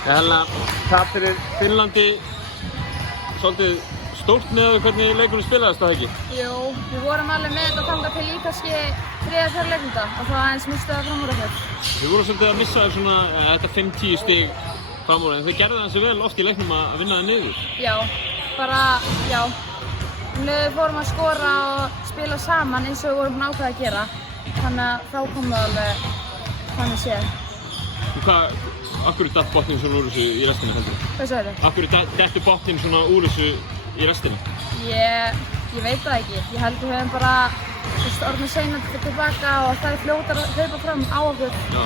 Helena, tap fyrir Finnlandi, svolítið stórt með hvernig leikurinn spilaðist, það ekki? Jú, við vorum alveg með þetta þangað til í kannski 3-4 leikunda og þá aðeins misstu það fram úr okkur. Við vorum svolítið að missa svona, þetta 5-10 stig fram úr, en þið gerðu það svo vel oft í leiknum að vinna það niður. Já, já. Við fórum að skora og spila saman eins og við vorum búin ákveða að gera. Þannig að þá kom það alveg þannig séð. Af hverju datt botninn svona úr þessu í restina heldur? Hvað sagði þið? Af hverju dettur botninn svona úr þessu í restina? Ég veit það ekki. Ég held við höfum bara orðin seinast tilbaka og það er fljótar að hlaupa fram á okkur. Já.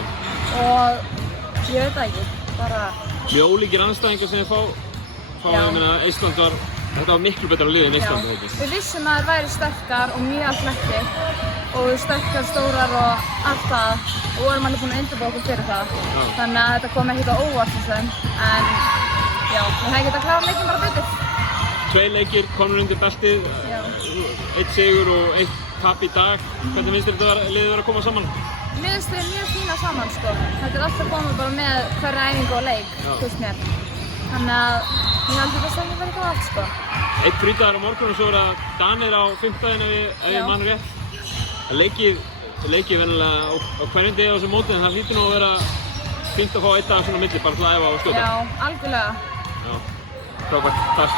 Og ég veit það ekki. Mjög ólíkir andstæðingar sem þið fá ég meina Ísland þetta var miklu betra lið en Ísland, ekki? Við vissum að þær væri sterkar og mjög athletic og sterkar, stórar og allt það og vorum alveg búin að undirbúa okkur fyrir það. Já. Þannig að þetta kom ekkert á óvart þess veginn, en já, við hefum getað klárað leikinn bara betur. 2 leikir, komnir undir beltið, 1 sigur og 1 tap í dag. Hvernig finnst þér liðið vera að koma saman? Mér finnst þér mjög fína saman, sko. Þetta er alltaf komið bara með hverja æfingu og leik, finnst mér. Þannig að ég held að þetta verði eitthvað allt, sko. 1 frídagur á morgun og svo er það Danir á 5. ef ég man rétt. Leikið venjulega á hverjum degi á þessu móti, en það hlýtur nú að vera fínt að fá 1 dag svona á milli, bara til að æfa og skjóta. Já, algjörlega. Já, frábært, takk.